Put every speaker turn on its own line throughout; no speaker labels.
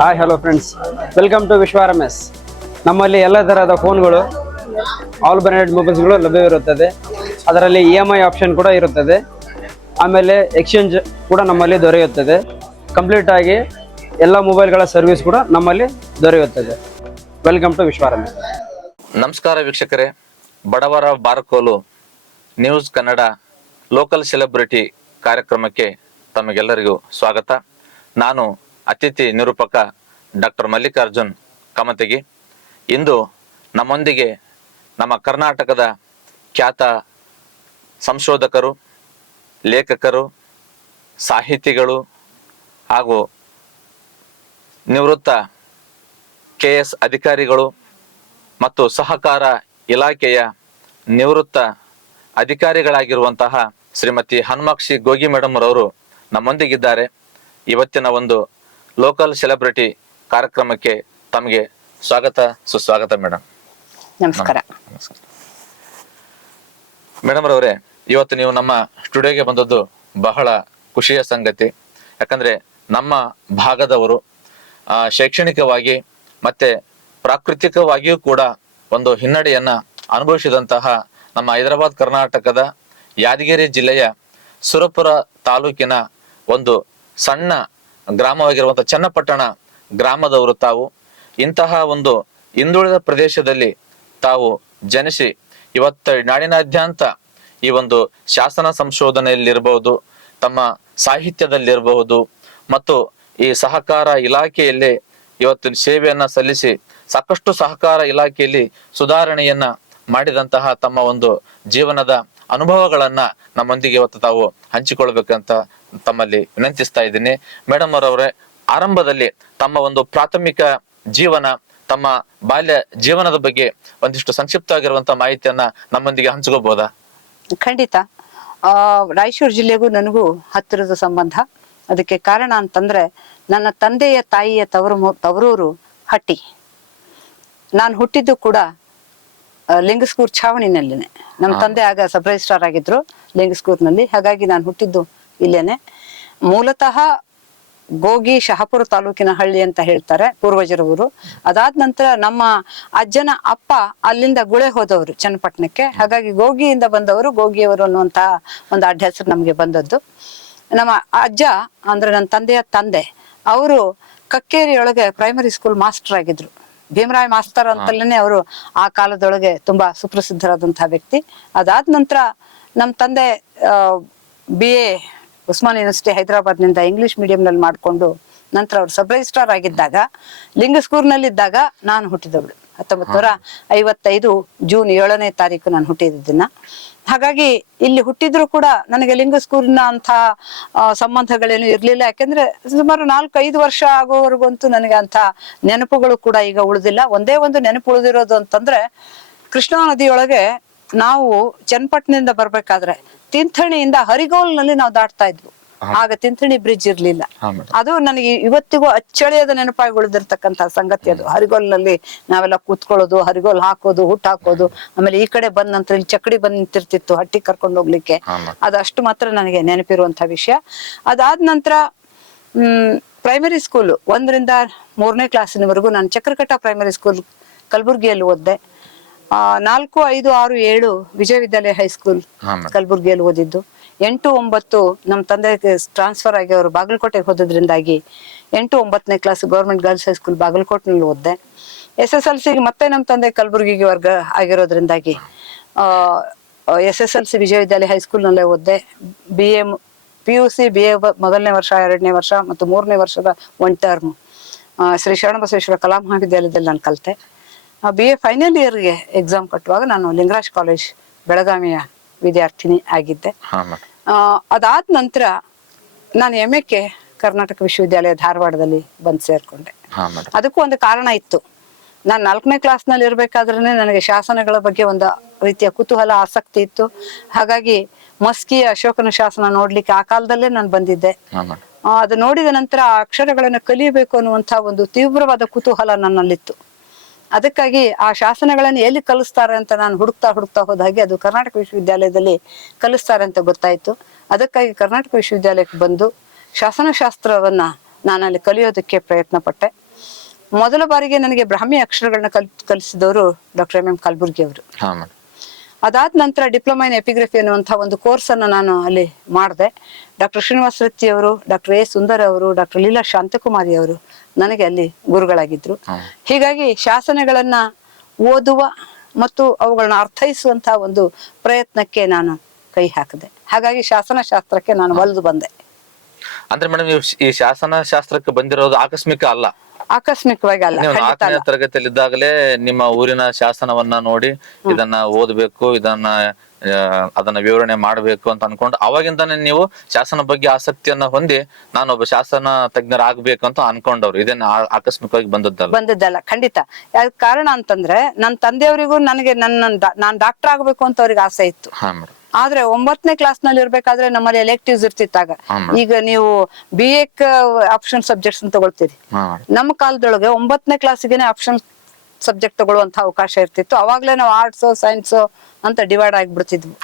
Hi hello friends welcome to Vishwaram S ನಮ್ಮಲ್ಲಿ ಎಲ್ಲ ತರಹದ ಫೋನ್ಗಳು ಆಲ್ ಬ್ರ್ಯಾಂಡೆಡ್ ಮೊಬೈಲ್ಸ್ಗಳು ಲಭ್ಯವಿರುತ್ತದೆ. ಅದರಲ್ಲಿ ಇ ಎಂ ಐ ಆಪ್ಷನ್ ಕೂಡ ಇರುತ್ತದೆ. ಆಮೇಲೆ ಎಕ್ಸ್ಚೇಂಜ್ ಕೂಡ ನಮ್ಮಲ್ಲಿ ದೊರೆಯುತ್ತದೆ. ಕಂಪ್ಲೀಟ್ ಆಗಿ ಎಲ್ಲ ಮೊಬೈಲ್ಗಳ ಸರ್ವಿಸ್ ಕೂಡ ನಮ್ಮಲ್ಲಿ ದೊರೆಯುತ್ತದೆ. ವೆಲ್ಕಮ್ ಟು ವಿಶ್ವಾರಂ ಎಸ್
ನಮಸ್ಕಾರ ವೀಕ್ಷಕರೇ. ಬಡವರ ಬಾರಕೋಲು ನ್ಯೂಸ್ ಕನ್ನಡ ಲೋಕಲ್ ಸೆಲೆಬ್ರಿಟಿ ಕಾರ್ಯಕ್ರಮಕ್ಕೆ ತಮಗೆಲ್ಲರಿಗೂ ಸ್ವಾಗತ. ನಾನು ಅತಿಥಿ ನಿರೂಪಕ ಡಾಕ್ಟರ್ ಮಲ್ಲಿಕಾರ್ಜುನ್ ಕಮತಗಿ, ಇಂದು ನಮ್ಮೊಂದಿಗೆ ನಮ್ಮ ಕರ್ನಾಟಕದ ಖ್ಯಾತ ಸಂಶೋಧಕರು, ಲೇಖಕರು, ಸಾಹಿತಿಗಳು ಹಾಗೂ ನಿವೃತ್ತ ಕೆ ಎಸ್ ಅಧಿಕಾರಿಗಳು ಮತ್ತು ಸಹಕಾರ ಇಲಾಖೆಯ ನಿವೃತ್ತ ಅಧಿಕಾರಿಗಳಾಗಿರುವಂತಹ ಶ್ರೀಮತಿ ಹನುಮಾಕ್ಷಿ ಗೋಗಿ ಮೇಡಮ್ ರವರು ನಮ್ಮೊಂದಿಗಿದ್ದಾರೆ. ಇವತ್ತಿನ ಒಂದು ಲೋಕಲ್ ಸೆಲೆಬ್ರಿಟಿ ಕಾರ್ಯಕ್ರಮಕ್ಕೆ ತಮಗೆ ಸ್ವಾಗತ ಸುಸ್ವಾಗತ ಮೇಡಮ್
ನಮಸ್ಕಾರ.
ಮೇಡಮ್ ರವರೇ ಇವತ್ತು ನೀವು ನಮ್ಮ ಸ್ಟುಡಿಯೋಗೆ ಬಂದದ್ದು ಬಹಳ ಖುಷಿಯ ಸಂಗತಿ. ಯಾಕಂದ್ರೆ ನಮ್ಮ ಭಾಗದವರು ಶೈಕ್ಷಣಿಕವಾಗಿ ಮತ್ತೆ ಪ್ರಾಕೃತಿಕವಾಗಿಯೂ ಕೂಡ ಒಂದು ಹಿನ್ನಡೆಯನ್ನ ಅನುಭವಿಸಿದಂತಹ ನಮ್ಮ ಹೈದರಾಬಾದ್ ಕರ್ನಾಟಕದ ಯಾದಗಿರಿ ಜಿಲ್ಲೆಯ ಸುರಪುರ ತಾಲೂಕಿನ ಒಂದು ಸಣ್ಣ ಗ್ರಾಮವಾಗಿರುವಂತಹ ಚನ್ನಪಟ್ಟಣ ಗ್ರಾಮದವರು ತಾವು ಇಂತಹ ಒಂದು ಹಿಂದುಳಿದ ಪ್ರದೇಶದಲ್ಲಿ ತಾವು ಜನಿಸಿ ಇವತ್ತ ನಾಡಿನಾದ್ಯಂತ ಈ ಒಂದು ಶಾಸನ ಸಂಶೋಧನೆಯಲ್ಲಿರಬಹುದು, ತಮ್ಮ ಸಾಹಿತ್ಯದಲ್ಲಿರಬಹುದು ಮತ್ತು ಈ ಸಹಕಾರ ಇಲಾಖೆಯಲ್ಲಿ ಇವತ್ತಿನ ಸೇವೆಯನ್ನ ಸಲ್ಲಿಸಿ ಸಾಕಷ್ಟು ಸಹಕಾರ ಇಲಾಖೆಯಲ್ಲಿ ಸುಧಾರಣೆಯನ್ನ ಮಾಡಿದಂತಹ ತಮ್ಮ ಒಂದು ಜೀವನದ ಅನುಭವಗಳನ್ನ ನಮ್ಮೊಂದಿಗೆ ಇವತ್ತು ತಾವು ಹಂಚಿಕೊಳ್ಬೇಕಂತ ತಮ್ಮಲ್ಲಿ ವಿನಂತಿಸ್ತಾ ಇದ್ದೀನಿ. ಮೇಡಮ್ ಅವರವರೇ ಆರಂಭದಲ್ಲಿ ತಮ್ಮ ಒಂದು ಪ್ರಾಥಮಿಕ ಜೀವನ ತಮ್ಮ ಬಾಲ್ಯ ಜೀವನದ ಬಗ್ಗೆ ಒಂದಿಷ್ಟು ಸಂಕ್ಷಿಪ್ತವಾಗಿರುವಂತಹ ಮಾಹಿತಿಯನ್ನ ನಮ್ಮೊಂದಿಗೆ ಹಂಚ್ಕೋಬಹುದಾ
ಖಂಡಿತ. ಆ ರಾಯಚೂರು ಜಿಲ್ಲೆಗೂ ನನಗೂ ಹತ್ತಿರದ ಸಂಬಂಧ. ಅದಕ್ಕೆ ಕಾರಣ ಅಂತಂದ್ರೆ ನನ್ನ ತಂದೆಯ ತಾಯಿಯ ತವರು ತವರೂರು ಹಟ್ಟಿ. ನಾನು ಹುಟ್ಟಿದ್ದು ಕೂಡ ಲಿಂಗಸ್ಕೂರ್ ಛಾವಣಿನಲ್ಲಿನೇ. ನಮ್ಮ ತಂದೆ ಆಗ ಸಬ್ ರಿಜಿಸ್ಟ್ರಾರ್ ಆಗಿದ್ರು ಲಿಂಗಸ್ಕೂರ್ನಲ್ಲಿ ಹಾಗಾಗಿ ನಾನು ಹುಟ್ಟಿದ್ದು ಇಲ್ಲೇನೆ. ಮೂಲತಃ ಗೋಗಿ ಶಹಾಪುರ ತಾಲೂಕಿನ ಹಳ್ಳಿ ಅಂತ ಹೇಳ್ತಾರೆ ಪೂರ್ವಜರ ಊರು. ಅದಾದ ನಂತರ ನಮ್ಮ ಅಜ್ಜನ ಅಪ್ಪ ಅಲ್ಲಿಂದ ಗುಳೆ ಹೋದವರು ಚನ್ನಪಟ್ಟಣಕ್ಕೆ. ಹಾಗಾಗಿ ಗೋಗಿಯಿಂದ ಬಂದವರು ಗೋಗಿಯವರು ಅನ್ನುವಂತಹ ಒಂದು ಅಡ್ಡ ಹೆಸರು ನಮ್ಗೆ ಬಂದದ್ದು. ನಮ್ಮ ಅಜ್ಜ ಅಂದ್ರೆ ನನ್ನ ತಂದೆಯ ತಂದೆ, ಅವರು ಕಕ್ಕೇರಿಯೊಳಗೆ ಪ್ರೈಮರಿ ಸ್ಕೂಲ್ ಮಾಸ್ಟರ್ ಆಗಿದ್ರು. ಭೀಮರಾಯ್ ಮಾಸ್ತರ್ ಅಂತಲೇ ಅವರು ಆ ಕಾಲದೊಳಗೆ ತುಂಬಾ ಸುಪ್ರಸಿದ್ಧರಾದಂತಹ ವ್ಯಕ್ತಿ. ಅದಾದ ನಂತರ ನಮ್ಮ ತಂದೆ ಬಿ ಎ ಉಸ್ಮಾನ್ ಯೂನಿವರ್ಸಿಟಿ ಹೈದರಾಬಾದ್ನಿಂದ ಇಂಗ್ಲಿಷ್ ಮೀಡಿಯಂನಲ್ಲಿ ಮಾಡಿಕೊಂಡು ನಂತರ ಅವ್ರು ಸಬ್ ರಿಜಿಸ್ಟ್ರಾರ್ ಆಗಿದ್ದಾಗ, ಲಿಂಗಸ್ಕೂರ್ನಲ್ಲಿದ್ದಾಗ ನಾನು ಹುಟ್ಟಿದವಳು. ಹತ್ತೊಂಬತ್ತು ನೂರ ಐವತ್ತೈದು ಜೂನ್ ಏಳನೇ ತಾರೀಕು ನಾನು ಹುಟ್ಟಿದ ಹಾಗಾಗಿ ಇಲ್ಲಿ ಹುಟ್ಟಿದ್ರು ಕೂಡ ನನಗೆ ಲಿಂಗಸ್ಕೂರಿನ ಅಂತ ಸಂಬಂಧಗಳೇನು ಇರಲಿಲ್ಲ. ಯಾಕೆಂದ್ರೆ ಸುಮಾರು ನಾಲ್ಕು ಐದು ವರ್ಷ ಆಗೋವರೆಗಂತೂ ನನಗೆ ಅಂತ ನೆನಪುಗಳು ಕೂಡ ಈಗ ಉಳಿದಿಲ್ಲ. ಒಂದೇ ಒಂದು ನೆನಪು ಉಳಿದಿರೋದು ಅಂತಂದ್ರೆ ಕೃಷ್ಣಾ ನದಿಯೊಳಗೆ ನಾವು ಚನ್ನಪಟ್ಟಣದಿಂದ ಬರ್ಬೇಕಾದ್ರೆ ತಿಂಥಣಿಯಿಂದ ಹರಿಗೋಲ್ನಲ್ಲಿ ನಾವು ದಾಟ್ತಾ ಇದ್ವು. ಆಗ ತಿಂಥಣಿ ಬ್ರಿಡ್ಜ್ ಇರ್ಲಿಲ್ಲ. ಅದು ನನಗೆ ಇವತ್ತಿಗೂ ಅಚ್ಚಳಿಯದ ನೆನಪಾಗಿ ಉಳಿದಿರ್ತಕ್ಕಂತ ಸಂಗತಿ ಅದು. ಹರಿಗೋಲ್ನಲ್ಲಿ ನಾವೆಲ್ಲ ಕೂತ್ಕೊಳ್ಳೋದು ಹರಿಗೋಲ್ ಹಾಕೋದು ಹುಟ್ಟು ಹಾಕೋದು ಆಮೇಲೆ ಈ ಕಡೆ ಬಂದ ನಂತರ ಇಲ್ಲಿ ಚಕ್ಡಿ ಬಂದ್ ನಿಂತಿರ್ತಿತ್ತು ಹಟ್ಟಿ ಕರ್ಕೊಂಡು ಹೋಗ್ಲಿಕ್ಕೆ. ಅದಷ್ಟು ಮಾತ್ರ ನನಗೆ ನೆನಪಿರುವಂತಹ ವಿಷಯ. ಅದಾದ ನಂತರ ಹ್ಮ್ ಪ್ರೈಮರಿ ಸ್ಕೂಲ್ ಒಂದರಿಂದ ಮೂರನೇ ಕ್ಲಾಸಿನವರೆಗೂ ನಾನು ಚಕ್ರಕಟ್ಟ ಪ್ರೈಮರಿ ಸ್ಕೂಲ್ ಕಲಬುರ್ಗಿಯಲ್ಲಿ ಓದಿದೆ. ನಾಲ್ಕು ಐದು ಆರು ಏಳು ವಿಜಯ ವಿದ್ಯಾಲಯ ಹೈಸ್ಕೂಲ್ ಕಲಬುರ್ಗಿಯಲ್ಲಿ ಓದಿದ್ದು. ಎಂಟು ಒಂಬತ್ತು ನಮ್ಮ ತಂದೆ ಟ್ರಾನ್ಸ್ಫರ್ ಆಗಿ ಅವರು ಬಾಗಲಕೋಟೆಗೆ ಹೋದ್ರಿಂದಾಗಿ ಎಂಟು ಒಂಬತ್ತನೇ class government girls high school ಬಾಗಲಕೋಟೆನಲ್ಲಿ ಓದಿದೆ. ಎಸ್ ಎಸ್ ಎಲ್ ಸಿ ಮತ್ತೆ ನಮ್ಮ ತಂದೆ ಕಲಬುರ್ಗಿಗೆ ವರ್ಗ ಆಗಿರೋದ್ರಿಂದಾಗಿ ಎಸ್ ಎಸ್ ಎಲ್ ಸಿ ವಿಶ್ವವಿದ್ಯಾಲಯ ಹೈಸ್ಕೂಲ್ನಲ್ಲೇ ಓದಿದೆ. B A P U C B A ಮೊದಲನೇ ವರ್ಷ ಎರಡನೇ ವರ್ಷ ಮತ್ತು ಮೂರನೇ ವರ್ಷದ ಒನ್ ಟರ್ಮ್ ಶ್ರೀ ಶರಣಬಸವೇಶ್ವರ ಕಲಾ ಮಹಾವಿದ್ಯಾಲಯದಲ್ಲಿ ನಾನು ಕಲಿತೆ. ಬಿ ಎ ಫೈನಲ್ ಇಯರ್ಗೆ ಎಕ್ಸಾಮ್ ಕಟ್ಟುವಾಗ ನಾನು ಲಿಂಗರಾಜ್ ಕಾಲೇಜ್ ಬೆಳಗಾವಿಯ ವಿದ್ಯಾರ್ಥಿನಿ ಆಗಿದ್ದೆ. ಆ, ಅದಾದ ನಂತರ ನಾನು ಎಂ ಎಕ್ಕೆ ಕರ್ನಾಟಕ ವಿಶ್ವವಿದ್ಯಾಲಯ ಧಾರವಾಡದಲ್ಲಿ ಬಂದು ಸೇರ್ಕೊಂಡೆ. ಅದಕ್ಕೂ ಒಂದು ಕಾರಣ ಇತ್ತು. ನಾನು ನಾಲ್ಕನೇ ಕ್ಲಾಸ್ನಲ್ಲಿ ಇರಬೇಕಾದ್ರೆ ನನಗೆ ಶಾಸನಗಳ ಬಗ್ಗೆ ಒಂದು ರೀತಿಯ ಕುತೂಹಲ ಆಸಕ್ತಿ ಇತ್ತು. ಹಾಗಾಗಿ ಮಸ್ಕಿ ಅಶೋಕನ ಶಾಸನ ನೋಡ್ಲಿಕ್ಕೆ ಆ ಕಾಲದಲ್ಲೇ ನಾನು ಬಂದಿದ್ದೆ. ಅದು ನೋಡಿದ ನಂತರ ಆ ಅಕ್ಷರಗಳನ್ನು ಕಲಿಯಬೇಕು ಅನ್ನುವಂತಹ ಒಂದು ತೀವ್ರವಾದ ಕುತೂಹಲ ನನ್ನಲ್ಲಿತ್ತು. ಅದಕ್ಕಾಗಿ ಆ ಶಾಸನಗಳನ್ನು ಎಲ್ಲಿ ಕಲಿಸ್ತಾರೆ ಅಂತ ನಾನು ಹುಡುಕ್ತಾ ಹುಡುಕ್ತಾ ಹೋದ ಹಾಗೆ ಅದು ಕರ್ನಾಟಕ ವಿಶ್ವವಿದ್ಯಾಲಯದಲ್ಲಿ ಕಲಿಸ್ತಾರೆ ಅಂತ ಗೊತ್ತಾಯ್ತು. ಅದಕ್ಕಾಗಿ ಕರ್ನಾಟಕ ವಿಶ್ವವಿದ್ಯಾಲಯಕ್ಕೆ ಬಂದು ಶಾಸನಶಾಸ್ತ್ರವನ್ನ ನಾನು ಅಲ್ಲಿ ಕಲಿಯೋದಕ್ಕೆ ಪ್ರಯತ್ನ ಪಟ್ಟೆ ಮೊದಲ ಬಾರಿಗೆ ನನಗೆ ಬ್ರಾಹ್ಮಿ ಅಕ್ಷರಗಳನ್ನ ಕಲ್, ಕಲಿಸಿದವರು ಡಾಕ್ಟರ್ ಎಂ ಎಂ ಕಲಬುರ್ಗಿ ಅವರು ಅದಾದ ನಂತರ ಡಿಪ್ಲೊಮಾ ಇನ್ ಎಪಿಗ್ರಫಿ ಅನ್ನುವಂತಹ ಒಂದು ಕೋರ್ಸ್ ಅನ್ನು ನಾನು ಅಲ್ಲಿ ಮಾಡಿದೆ. ಡಾಕ್ಟರ್ ಶ್ರೀನಿವಾಸ ರೆತ್ತಿ ಅವರು ಡಾಕ್ಟರ್ ಎ ಸುಂದರ್ ಅವರು ಡಾಕ್ಟರ್ ಲೀಲಾ ಶಾಂತಕುಮಾರಿ ಅವರು ನನಗೆ ಅಲ್ಲಿ ಗುರುಗಳಾಗಿದ್ರು. ಹೀಗಾಗಿ ಶಾಸನಗಳನ್ನ ಓದುವ ಮತ್ತು ಅವುಗಳನ್ನ ಅರ್ಥೈಸುವಂತಹ ಒಂದು ಪ್ರಯತ್ನಕ್ಕೆ ನಾನು ಕೈ ಹಾಕಿದೆ. ಹಾಗಾಗಿ ಶಾಸನ ಶಾಸ್ತ್ರಕ್ಕೆ ನಾನು ಒಲಿದು ಬಂದೆ.
ಅಂದ್ರೆ ಮೇಡಮ್ ಈ ಶಾಸನ ಶಾಸ್ತ್ರಕ್ಕೆ ಬಂದಿರೋದು ಆಕಸ್ಮಿಕ ಅಲ್ಲ.
ಆಕಸ್ಮಿಕವಾಗಿ ಅಲ್ಲ
ನೀವು
ಖಂಡಿತ
ನಾಲ್ಕನೇ
ಅಲ್ಲ.
ತರಗತಿಯಲ್ಲಿ ಇದ್ದಾಗಲೇ ನಿಮ್ಮ ಊರಿನ ಶಾಸನವನ್ನ ನೋಡಿ ಇದನ್ನ ಓದಬೇಕು ಇದನ್ನ ಆ, ಅದನ್ನ ವಿವರಣೆ ಮಾಡಬೇಕು ಅಂತ ಅನ್ಕೊಂಡು ಅವಾಗಿಂದಾನೆ ನೀವು ಶಾಸನ ಬಗ್ಗೆ ಆಸಕ್ತಿಯನ್ನ ಹೊಂದಿ ನಾನೊಬ್ಬ ಶಾಸನ ತಜ್ಞರಾಗಬೇಕು ಅಂತ ಅನ್ಕೊಂಡವ್ರು. ಇದನ್ನ ಆ- ಆಕಸ್ಮಿಕವಾಗಿ ಬಂದದ್ದಲ್ಲ?
ಬಂದದ್ದಲ್ಲ ಖಂಡಿತ. ಯಾಕ್ ಕಾರಣ ಅಂತಂದ್ರೆ ನನ್ನ ತಂದೆಯವರಿಗೂ ನನಗೆ ನನ್ನ ನಾನ್ ಡಾಕ್ಟರ್ ಆಗ್ಬೇಕು ಅಂತ ಅವ್ರಿಗೆ ಆಸೆ ಇತ್ತು.
ಹಾ ಮೇಡಮ್
ಆದ್ರೆ ಒಂಬತ್ತನೇ ಕ್ಲಾಸ್ನಲ್ಲಿ ಇರ್ಬೇಕಾದ್ರೆ ನಮ್ಮಲ್ಲಿ ಎಲೆಕ್ಟಿವ್ಸ್ ಇರ್ತಿತ್ತಾಗ. ಈಗ ನೀವು ಬಿ ಎಕ್ ಆಪ್ಷನ್ ಸಬ್ಜೆಕ್ಟ್ಸ್ ತಗೊಳ್ತೀರಿ. ನಮ್ಮ ಕಾಲದೊಳಗೆ ಒಂಬತ್ತನೇ ಕ್ಲಾಸ್ಗೆನೆ ಆಪ್ಷನ್ ಸಬ್ಜೆಕ್ಟ್ ತಗೊಳ್ಳುವಂತ ಅವಕಾಶ ಇರ್ತಿತ್ತು. ಅವಾಗ್ಲೇ ನಾವು ಆರ್ಟ್ಸ್ ಸೈನ್ಸ್ ಅಂತ ಡಿವೈಡ್ ಆಗಿಬಿಡ್ತಿದ್ವು.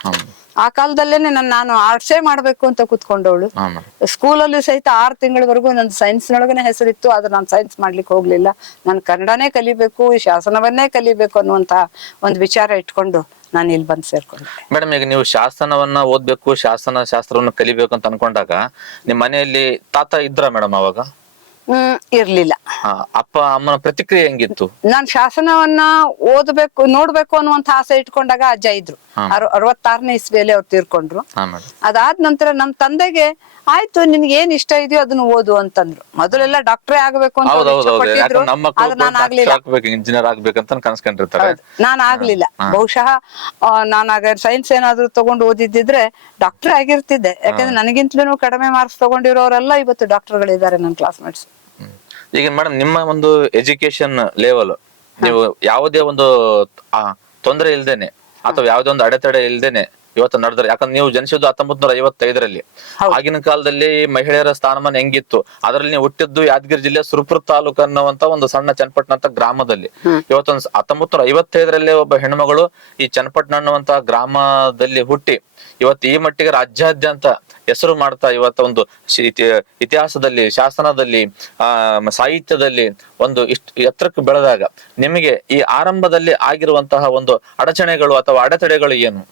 ಆ ಕಾಲದಲ್ಲೇನೆ ನಾನು ನಾನು ಆರ್ಟ್ಸೇ ಮಾಡ್ಬೇಕು ಅಂತ ಕೂತ್ಕೊಂಡವಳು. ಸ್ಕೂಲಲ್ಲಿ ಸಹಿತ ಆರು ತಿಂಗಳವರೆಗೂ ನನ್ನ ಸೈನ್ಸ್ನೊಳಗನೆ ಹೆಸರಿತ್ತು ಆದ್ರೆ ನಾನು ಸೈನ್ಸ್ ಮಾಡ್ಲಿಕ್ಕೆ ಹೋಗ್ಲಿಲ್ಲ. ನಾನು ಕನ್ನಡನೇ ಕಲಿಬೇಕು ಶಾಸನವನ್ನೇ ಕಲಿಬೇಕು ಅನ್ನುವಂತ ಒಂದು ವಿಚಾರ ಇಟ್ಕೊಂಡು ನಾನು ಇಲ್ಲಿ ಬಂದು ಸೇರ್ಕೊಂಡೆ
ಮೇಡಮ್, ಈಗ ನೀವು ಶಾಸನವನ್ನ ಓದ್ಬೇಕು, ಶಾಸನ ಶಾಸ್ತ್ರವನ್ನು ಕಲಿಬೇಕು ಅಂತ ಅನ್ಕೊಂಡಾಗ ನಿಮ್ ಮನೆಯಲ್ಲಿ ತಾತ ಇದ್ರ ಮೇಡಮ್ ಅವಾಗ?
ಹ್ಮ್ ಇರ್ಲಿಲ್ಲ.
ಆ, ಅಪ್ಪ ಅಮ್ಮನ ಪ್ರತಿಕ್ರಿಯೆ ಹೆಂಗಿತ್ತು?
ನಾನ್ ಶಾಸನವನ್ನ ಓದಬೇಕು ನೋಡ್ಬೇಕು ಅನ್ನುವಂತ ಆಸೆ ಇಟ್ಕೊಂಡಾಗ ಅಜ್ಜ ಇದ್ರು. ಅರ್ ಅರವತ್ತಾರನೇ ಇಸ್ವಿಯಲ್ಲಿ ಅವ್ರು ತೀರ್ಕೊಂಡ್ರು.
ಹಾ ಮೇಡಮ್
ಅದಾದ ನಂತರ ನಮ್ ತಂದೆಗೆ ಆಯ್ತು ನಿನ್ಗೆ ಏನ್ ಇಷ್ಟ ಇದೆಯೋ ಅದನ್ನ ಓದು ಅಂತಂದ್ರು. ಮೊದಲೆಲ್ಲ ಡಾಕ್ಟರೇ ಆಗ್ಬೇಕು ಅಂತ ಅವ್ರು ಇಚ್ಛೆ
ಹೌದೌದು
ಪಟ್ಟಿದ್ರು
ಯಾಕಂದ್ರೆ ನಮ್ಮ
ಆದ್ರೆ ನಾನು ಆಗ್ಲಿಲ್ಲ.
ಆಗ್ಬೇಕು ಇಂಜಿನಿಯರ್ ಆಗ್ಬೇಕಂತ ಕನ್ಸ್ಕೊಂಡಿರ್ತಾರೆ.
ನಾನು ಆಗ್ಲಿಲ್ಲ. ಬಹುಶಃ ಆ, ನಾನ್ ಆಗ ಸೈನ್ಸ್ ಏನಾದ್ರು ತಗೊಂಡು ಓದಿದ್ದಿದ್ರೆ ಡಾಕ್ಟರ್ ಆಗಿರ್ತಿದ್ದೆ. ಯಾಕಂದ್ರೆ ನನಗಿಂತಲೂ ಕಡಿಮೆ ಮಾರ್ಕ್ಸ್ ತಗೊಂಡಿರೋರೆಲ್ಲ ಇವತ್ತು ಡಾಕ್ಟರ್ಗಳಿದ್ದಾರೆ ನನ್ನ ಕ್ಲಾಸ್ಮೇಟ್ಸ್.
ಈಗ ಮೇಡಮ್ ನಿಮ್ಮ ಒಂದು ಎಜುಕೇಶನ್ ಲೆವೆಲ್ ನೀವು ಯಾವುದೇ ಒಂದು ತೊಂದರೆ ಇಲ್ದೇನೆ ಅಥವಾ ಯಾವುದೇ ಒಂದು ಅಡೆತಡೆ ಇಲ್ದೇನೆ ಇವತ್ತು ನಡೆದ್ರೆ ಯಾಕಂದ್ರೆ ನೀವು ಜನಿಸಿದ್ದು ಹತ್ತೊಂಬತ್ ನೂರ ಐವತ್ತೈದರಲ್ಲಿ ಆಗಿನ ಕಾಲದಲ್ಲಿ ಮಹಿಳೆಯರ ಸ್ಥಾನಮಾನ ಹೆಂಗಿತ್ತು? ಅದರಲ್ಲಿ ನೀವು ಹುಟ್ಟಿದ್ದು ಯಾದಗಿರಿ ಜಿಲ್ಲೆ ಸುರಪುರ ತಾಲೂಕು ಅನ್ನುವಂತ ಒಂದು ಸಣ್ಣ ಚನ್ನಪಟ್ಟಣ ಅಂತ ಗ್ರಾಮದಲ್ಲಿ ಇವತ್ತೊಂದು ಹತ್ತೊಂಬತ್ ನೂರ ಐವತ್ತೈದರಲ್ಲೇ ಒಬ್ಬ ಹೆಣ್ಮಗಳು ಈ ಚನ್ನಪಟ್ಟಣ ಅನ್ನುವಂತ ಗ್ರಾಮದಲ್ಲಿ ಹುಟ್ಟಿ ಇವತ್ತು ಈ ಮಟ್ಟಿಗೆ ರಾಜ್ಯಾದ್ಯಂತ ಹೆಸರು ಮಾಡ್ತಾ ಇವತ್ತ ಒಂದು ಇತಿಹಾಸದಲ್ಲಿ ಶಾಸನದಲ್ಲಿ ಆ ಸಾಹಿತ್ಯದಲ್ಲಿ ಒಂದು ಇಷ್ಟು ಎತ್ತರಕ್ಕೆ ಬೆಳೆದಾಗ ನಿಮಗೆ ಈ ಆರಂಭದಲ್ಲಿ ಆಗಿರುವಂತಹ ಒಂದು ಅಡಚಣೆಗಳು ಅಥವಾ ಅಡೆತಡೆಗಳು ಏನು?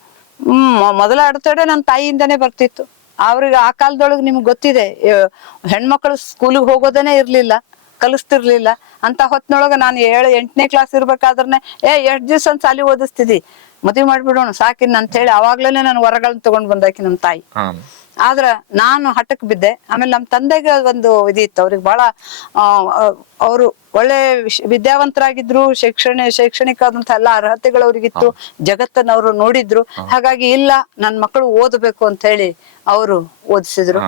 ಹ್ಮ್ ಮೊದಲ ಅಡೆತಡೆ ನನ್ನ ತಾಯಿಯಿಂದಾನೇ ಬರ್ತಿತ್ತು. ಅವ್ರಿಗೆ ಆ ಕಾಲದೊಳಗೆ ನಿಮ್ಗೆ ಗೊತ್ತಿದೆ ಹೆಣ್ಮಕ್ಳು ಸ್ಕೂಲಿಗೆ ಹೋಗೋದೇನೆ ಇರ್ಲಿಲ್ಲ ಕಲಿಸ್ತಿರ್ಲಿಲ್ಲ. ಅಂತ ಹೊತ್ನೊಳಗ ನಾನು ಏಳು ಎಂಟನೇ ಕ್ಲಾಸ್ ಇರ್ಬೇಕಾದ್ರೆ ಏ ಎಷ್ಟ್ ದಿವ್ಸ ಒಂದ್ ಸಾಲಿ ಓದಿಸ್ತಿದಿ ಮದುವೆ ಮಾಡ್ಬಿಡೋಣ ಸಾಕಿನ್ ಅಂತ ಹೇಳಿ ಅವಾಗ್ಲೇನೆ ನಾನು ಹೊರಗಳನ್ನ ತಗೊಂಡ್ ಬಂದಾಕಿ ನಮ್ ತಾಯಿ. ಆದ್ರ ನಾನು ಹಠಕ್ ಬಿದ್ದೆ. ಆಮೇಲೆ ನಮ್ ತಂದೆಗೆ ಒಂದು ಇದಿತ್ತು ಅವ್ರಿಗೆ ಬಹಳ ಅವರು ಒಳ್ಳೆ ವಿದ್ಯಾವಂತರಾಗಿದ್ರು ಶೈಕ್ಷಣಿಕ ಆದಂತಹ ಎಲ್ಲ ಅರ್ಹತೆಗಳು ಅವ್ರಿಗಿತ್ತು ಜಗತ್ತನ್ನ ಅವರು ನೋಡಿದ್ರು ಹಾಗಾಗಿ ಇಲ್ಲ ನನ್ನ ಮಕ್ಕಳು ಓದಬೇಕು ಅಂತ ಹೇಳಿ ಅವರು ಓದಿಸಿದ್ರು.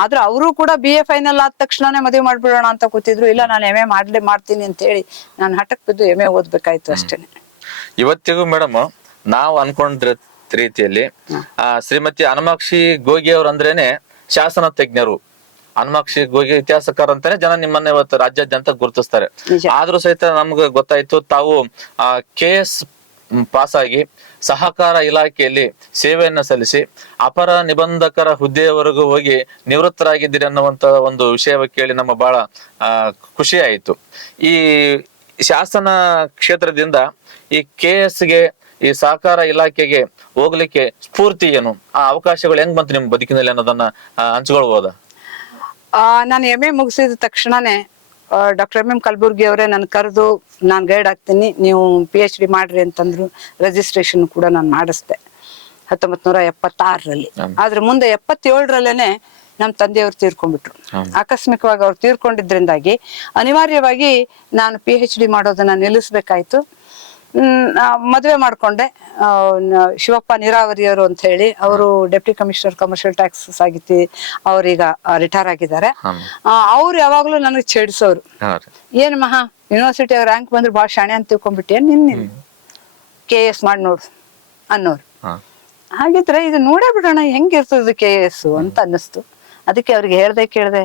ಆದ್ರೆ ಅವರು ಕೂಡ ಬಿ ಎ ಫೈನಲ್ ಆದ ತಕ್ಷಣನೇ ಮದುವೆ ಮಾಡ್ಬಿಡೋಣ ಅಂತ ಕೂತಿದ್ರು. ಇಲ್ಲ ನಾನು ಎಂ ಎ ಮಾಡ್ಲೇ ಮಾಡ್ತೀನಿ ಅಂತ ಹೇಳಿ ನಾನು ಹಠಕ್ ಬಿದ್ದು ಎಂ ಎ ಓದ್ಬೇಕಾಯ್ತು ಅಷ್ಟೇನೆ.
ಇವತ್ತಿಗೂ ಮೇಡಮ್ ನಾವು ಅನ್ಕೊಂಡ್ರ ರೀತಿಯಲ್ಲಿ ಆ ಶ್ರೀಮತಿ ಅನಮಾಕ್ಷಿ ಗೋಗಿ ಅವ್ರ ಅಂದ್ರೇನೆ ಶಾಸನ ತಜ್ಞರು. ಹನುಮಾಕ್ಷಿ ಗೋಗಿ ಇತಿಹಾಸಕಾರ ಅಂತಾನೆ ಜನ ನಿಮ್ಮನ್ನ ಇವತ್ತು ರಾಜ್ಯಾದ್ಯಂತ ಗುರುತಿಸ್ತಾರೆ. ಆದ್ರೂ ಸಹಿತ ನಮ್ಗೆ ಗೊತ್ತಾಯ್ತು ತಾವು ಆ ಕೆ ಎಸ್ ಪಾಸ್ ಆಗಿ ಸಹಕಾರ ಇಲಾಖೆಯಲ್ಲಿ ಸೇವೆಯನ್ನ ಸಲ್ಲಿಸಿ ಅಪರ ನಿಬಂಧಕರ ಹುದ್ದೆಯವರೆಗೂ ಹೋಗಿ ನಿವೃತ್ತರಾಗಿದ್ದೀರಿ ಅನ್ನುವಂತ ಒಂದು ವಿಷಯ ಕೇಳಿ ನಮ್ಮ ಬಹಳ ಆ ಖುಷಿ ಆಯಿತು. ಈ ಶಾಸನ ಕ್ಷೇತ್ರದಿಂದ ಈ ಕೆ ಗೆ ಈ ಸಹಕಾರ ಇಲಾಖೆಗೆ ಹೋಗ್ಲಿಕ್ಕೆ ಸ್ಫೂರ್ತಿ ಏನು? ಆ ಅವಕಾಶಗಳು ಹೆಂಗ್ ಬಂತು ನಿಮ್ ಬದುಕಿನಲ್ಲಿ ಅನ್ನೋದನ್ನ ಹಂಚ್ಕೊಳ್ಬಹುದಾ ಹಂಚ್ಕೊಳ್ಬೋದಾ?
ನಾನು ಎಂ ಎ ಮುಗಿಸಿದ ತಕ್ಷಣನೇ ಡಾಕ್ಟರ್ ಎಂ ಎಂ ಕಲಬುರ್ಗಿ ಅವರೇ ನನ್ನ ಕರೆದು ನಾನು ಗೈಡ್ ಆಗ್ತೀನಿ ನೀವು ಪಿ ಎಚ್ ಡಿ ಮಾಡ್ರಿ ಅಂತಂದ್ರು ರಿಜಿಸ್ಟ್ರೇಷನ್ ಕೂಡ ನಾನು ಮಾಡಿಸ್ದೆ. ಹತ್ತೊಂಬತ್ ನೂರ ಎಪ್ಪತ್ತಾರರಲ್ಲಿ ಆದ್ರೆ ಮುಂದೆ ಎಪ್ಪತ್ತೇಳರಲ್ಲೇನೆ ನಮ್ಮ ತಂದೆಯವರು ತೀರ್ಕೊಂಡ್ಬಿಟ್ರು. ಆಕಸ್ಮಿಕವಾಗಿ ಅವ್ರು ತೀರ್ಕೊಂಡಿದ್ರಿಂದಾಗಿ ಅನಿವಾರ್ಯವಾಗಿ ನಾನು ಪಿ ಎಚ್ ಡಿ ಮಾಡೋದನ್ನ ನಿಲ್ಲಿಸ್ಬೇಕಾಯ್ತು. ಮದುವೆ ಮಾಡ್ಕೊಂಡೆ. ಶಿವಪ್ಪ ನೀರಾವರಿಯವರು ಅಂತ ಹೇಳಿ ಅವರು ಡೆಪ್ಟಿ ಕಮಿಷನರ್ ಕಮರ್ಷಿಯಲ್ ಟ್ಯಾಕ್ಸಸ್ ಆಗಿತ್ತು ಅವ್ರೀಗ ರಿಟೈರ್ ಆಗಿದ್ದಾರೆ. ಅವ್ರು ಯಾವಾಗ್ಲೂ ನನಗೆ ಛೇಡಿಸೋರು. ಏನ್ ಮಹಾ ಯೂನಿವರ್ಸಿಟಿ ರ್ಯಾಂಕ್ ಬಂದ್ರೆ ಭಾಳ ಶಾಣೆ ಅಂತ ತಿಳ್ಕೊಂಡ್ಬಿಟ್ಟೆ ನಿನ್ ನಿನ್ನ ಕೆ ಎಸ್ ಮಾಡಿ ನೋಡು ಅನ್ನೋರು. ಹಾಗಿದ್ರೆ ಇದು ನೋಡೇ ಬಿಡೋಣ ಹೆಂಗಿರ್ತದೆ ಕೆ ಎಸ್ ಅಂತ ಅನ್ನಿಸ್ತು. ಅದಕ್ಕೆ ಅವ್ರಿಗೆ ಹೇಳ್ದೆ ಕೇಳ್ದೆ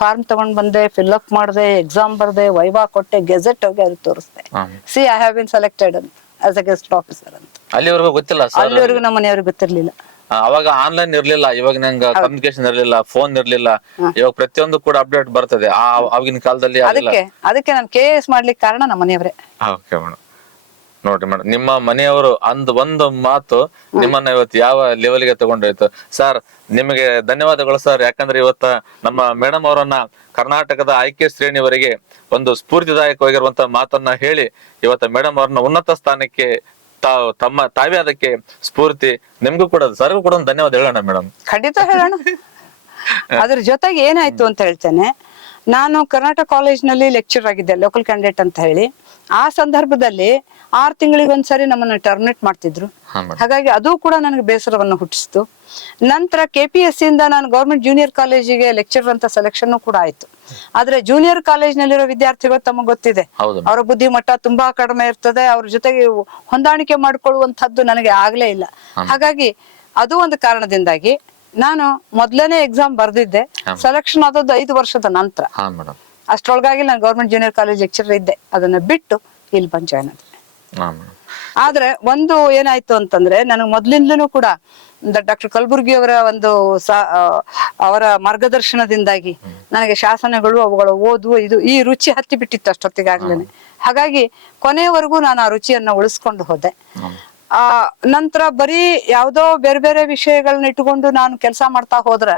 ಫಾರ್ಮ್ ತಗೊಂಡ್ ಬಂದೆ ಫಿಲ್ಅಪ್ ಮಾಡ್ದೆ ಎಕ್ಸಾಮ್ ಬರ್ದೆ ವೈವಾ ಕೊಟ್ಟೆ ಗೆಜೆಟ್ ಹೋಗಿ ಅವ್ರಿಗೆ ತೋರಿಸ್ದೆ. See I have been selected ಅಂತ ಆಸ್ ಅ ಗೆಸ್ಟ್ ಆಫೀಸರ್ ಅಂತ.
ಅಲ್ಲಿವರೆಗೂ ಗೊತ್ತಿಲ್ಲ ಸರ್
ಅಲ್ಲಿವರೆಗೂ ನಮ್ಮ ಮನೆಯವ್ರಿಗೆ ಗೊತ್ತಿರ್ಲಿಲ್ಲ.
ಅವಾಗ ಆನ್ಲೈನ್ ಇರ್ಲಿಲ್ಲ ಇವಾಗ ನಂಗೆ ಕಮ್ಯುನಿಕೇಶನ್ ಇರ್ಲಿಲ್ಲ ಫೋನ್ ಇರ್ಲಿಲ್ಲ. ಇವಾಗ ಪ್ರತಿಯೊಂದು ಕೂಡ ಅಪ್ಡೇಟ್ ಬರ್ತದೆ. ಆ ಅವಾಗಿನ ಕಾಲದಲ್ಲಿ ಅದೆಲ್ಲ
ಅದಕ್ಕೆ ಅದಕ್ಕೆ ನಾನು ಕೆ ಎಸ್ ಮಾಡ್ಲಿಕ್ಕೆ ಕಾರಣ ನಮ್ಮ ಮನೆಯವರೇ.
ಓಕೆ ಮೇಡಮ್ ನೋಡ್ರಿ ಮೇಡಮ್. ನಿಮ್ಮ ಮನೆಯವರು ಅಂದ್ ಒಂದು ಮಾತು ನಿಮ್ಮನ್ನ ಇವತ್ತು ಯಾವ ಲೆವೆಲ್ಗೆ ತಗೊಂಡೋಯ್ತು? ಸರ್ ನಿಮಗೆ ಧನ್ಯವಾದಗಳು ಸರ್ ಯಾಕಂದ್ರೆ ಇವತ್ತ ನಮ್ಮ ಮೇಡಮ್ ಅವರನ್ನ ಕರ್ನಾಟಕದ ಆಯ್ಕೆ ಶ್ರೇಣಿಯವರಿಗೆ ಒಂದು ಸ್ಫೂರ್ತಿದಾಯಕವಾಗಿರುವಂತ ಮಾತನ್ನ ಹೇಳಿ ಇವತ್ತ ಮೇಡಮ್ ಅವ್ರನ್ನ ಉನ್ನತ ಸ್ಥಾನಕ್ಕೆ ತಾವು ತಮ್ಮ ತಾವೇ ಅದಕ್ಕೆ ಸ್ಫೂರ್ತಿ ನಿಮ್ಗೂ ಕೂಡ ಸರ್ಗೂ ಕೂಡ ಧನ್ಯವಾದ ಹೇಳೋಣ ಮೇಡಮ್
ಖಂಡಿತ ಹೇಳೋಣ. ಅದ್ರ ಜೊತೆಗೆ ಏನಾಯ್ತು ಅಂತ ಹೇಳ್ತೇನೆ. ನಾನು ಕರ್ನಾಟಕ ಕಾಲೇಜ್ನಲ್ಲಿ ಲೆಕ್ಚರ್ ಆಗಿದ್ದೆ ಲೋಕಲ್ ಕ್ಯಾಂಡಿಡೇಟ್ ಅಂತ ಹೇಳಿ. ಆ ಸಂದರ್ಭದಲ್ಲಿ ಆರು ತಿಂಗಳಿಗೊಂದ್ಸರಿ ನಮ್ಮನ್ನ ಟರ್ಮಿನೇಟ್ ಮಾಡ್ತಿದ್ರು. ಹಾಗಾಗಿ ಅದು ಕೂಡ ನನಗೆ ಬೇಸರವನ್ನು ಹುಟ್ಟಿಸಿತು. ನಂತರ ಕೆ ಪಿ ಎಸ್ ಇಂದ ನಾನು ಗೌರ್ಮೆಂಟ್ ಜೂನಿಯರ್ ಕಾಲೇಜಿಗೆ ಲೆಕ್ಚರ್ ಅಂತ ಸೆಲೆಕ್ಷನ್ ಕೂಡ ಆಯ್ತು. ಆದ್ರೆ ಜೂನಿಯರ್ ಕಾಲೇಜ್ನಲ್ಲಿರೋ ವಿದ್ಯಾರ್ಥಿಗಳು ತಮಗೆ ಗೊತ್ತಿದೆ. ಅವರ ಬುದ್ಧಿಮಟ್ಟ ತುಂಬಾ ಕಡಿಮೆ ಇರ್ತದೆ ಅವ್ರ ಜೊತೆಗೆ ಹೊಂದಾಣಿಕೆ ಮಾಡ್ಕೊಳ್ಳುವಂತದ್ದು ನನಗೆ ಆಗ್ಲೇ ಇಲ್ಲ. ಹಾಗಾಗಿ ಅದು ಒಂದು ಕಾರಣದಿಂದಾಗಿ ನಾನು ಮೊದಲನೇ ಎಕ್ಸಾಮ್ ಬರ್ದಿದ್ದೆ. ಸೆಲೆಕ್ಷನ್ ಆದದ್ದು ಐದು ವರ್ಷದ ನಂತರ.
ಅಷ್ಟೊಳಗಾಗಿ
ಅಷ್ಟ್ರೊಳಗಾಗಿ ನಾನು ಗೌರ್ಮೆಂಟ್ ಜೂನಿಯರ್ ಕಾಲೇಜ್ ಲೆಕ್ಚರ್ ಇದ್ದೆ. ಅದನ್ನ ಬಿಟ್ಟು ಇಲ್ಲಿ ಬಂದ್ ಜಾಯ್ನ್ ಆದೆ.
ಹಾ
ಆದ್ರೆ ಒಂದು ಏನಾಯ್ತು ಅಂತಂದ್ರೆ ನನಗೆ ಮೊದ್ಲಿಂದಲೂ ಕೂಡ ಡಾಕ್ಟರ್ ಕಲಬುರ್ಗಿ ಅವರ ಒಂದು ಅವರ ಮಾರ್ಗದರ್ಶನದಿಂದಾಗಿ ನನಗೆ ಶಾಸನಗಳು ಅವುಗಳ ಓದು ಇದು ಈ ರುಚಿ ಹತ್ತಿ ಬಿಟ್ಟಿತ್ತು ಅಷ್ಟೊತ್ತಿಗಾಗ್ಲೇನೆ. ಹಾಗಾಗಿ ಕೊನೆಯವರೆಗೂ ನಾನು ಆ ರುಚಿಯನ್ನ ಉಳಿಸ್ಕೊಂಡು ಹೋದೆ. ಆ ನಂತರ ಬರೀ ಯಾವ್ದೋ ಬೇರೆ ಬೇರೆ ವಿಷಯಗಳನ್ನ ಇಟ್ಟುಕೊಂಡು ನಾನು ಕೆಲಸ ಮಾಡ್ತಾ ಹೋದ್ರೆ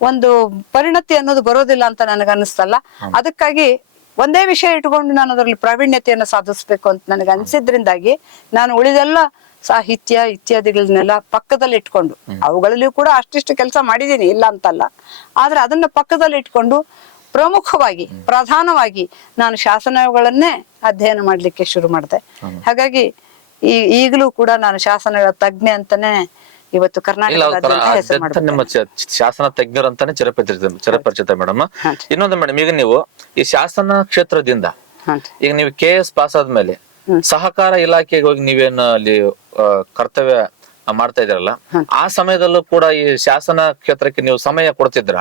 ಒಂದು ಪರಿಣತಿ ಅನ್ನೋದು ಬರೋದಿಲ್ಲ ಅಂತ ನನಗೆ ಅನಿಸ್ತಲ್ಲ. ಅದಕ್ಕಾಗಿ ಒಂದೇ ವಿಷಯ ಇಟ್ಕೊಂಡು ನಾನು ಅದರಲ್ಲಿ ಪ್ರಾವೀಣ್ಯತೆಯನ್ನು ಸಾಧಿಸ್ಬೇಕು ಅಂತ ನನಗೆ ಅನ್ಸಿದ್ರಿಂದಾಗಿ ನಾನು ಉಳಿದೆಲ್ಲ ಸಾಹಿತ್ಯ ಇತ್ಯಾದಿಗಳನ್ನೆಲ್ಲ ಪಕ್ಕದಲ್ಲಿ ಇಟ್ಕೊಂಡು ಅವುಗಳಲ್ಲಿಯೂ ಕೂಡ ಅಷ್ಟಿಷ್ಟು ಕೆಲಸ ಮಾಡಿದ್ದೀನಿ ಇಲ್ಲ ಅಂತಲ್ಲ. ಆದ್ರೆ ಅದನ್ನ ಪಕ್ಕದಲ್ಲಿ ಇಟ್ಕೊಂಡು ಪ್ರಮುಖವಾಗಿ ಪ್ರಧಾನವಾಗಿ ನಾನು ಶಾಸನಗಳನ್ನೇ ಅಧ್ಯಯನ ಮಾಡ್ಲಿಕ್ಕೆ ಶುರು ಮಾಡಿದೆ. ಹಾಗಾಗಿ ಈ ಈಗಲೂ ಕೂಡ ನಾನು ಶಾಸನಗಳ ತಜ್ಞೆ ಅಂತಾನೆ ಇವತ್ತು
ಕರ್ನಾಟಕ ಶಾಸನ ತಜ್ಞರು ಅಂತಾನೆ ಚಿರಪರಿಚಿತ ಚಿರಪರಿಚಿತ ಮೇಡಮ್. ಇನ್ನೊಂದು ಮೇಡಮ್ ಈಗ ನೀವು ಈ ಶಾಸನ ಕ್ಷೇತ್ರದಿಂದ ಈಗ ನೀವು ಕೆ ಎಸ್ ಪಾಸ್ ಆದ್ಮೇಲೆ ಸಹಕಾರ ಇಲಾಖೆಗೆ ಹೋಗಿ ನೀವೇನು ಅಲ್ಲಿ ಕರ್ತವ್ಯ ಮಾಡ್ತಾ ಇದ್ರಲ್ಲ ಆ ಸಮಯದಲ್ಲೂ ಕೂಡ ಈ ಶಾಸನ ಕ್ಷೇತ್ರಕ್ಕೆ ನೀವು ಸಮಯ ಕೊಡ್ತಿದ್ರ?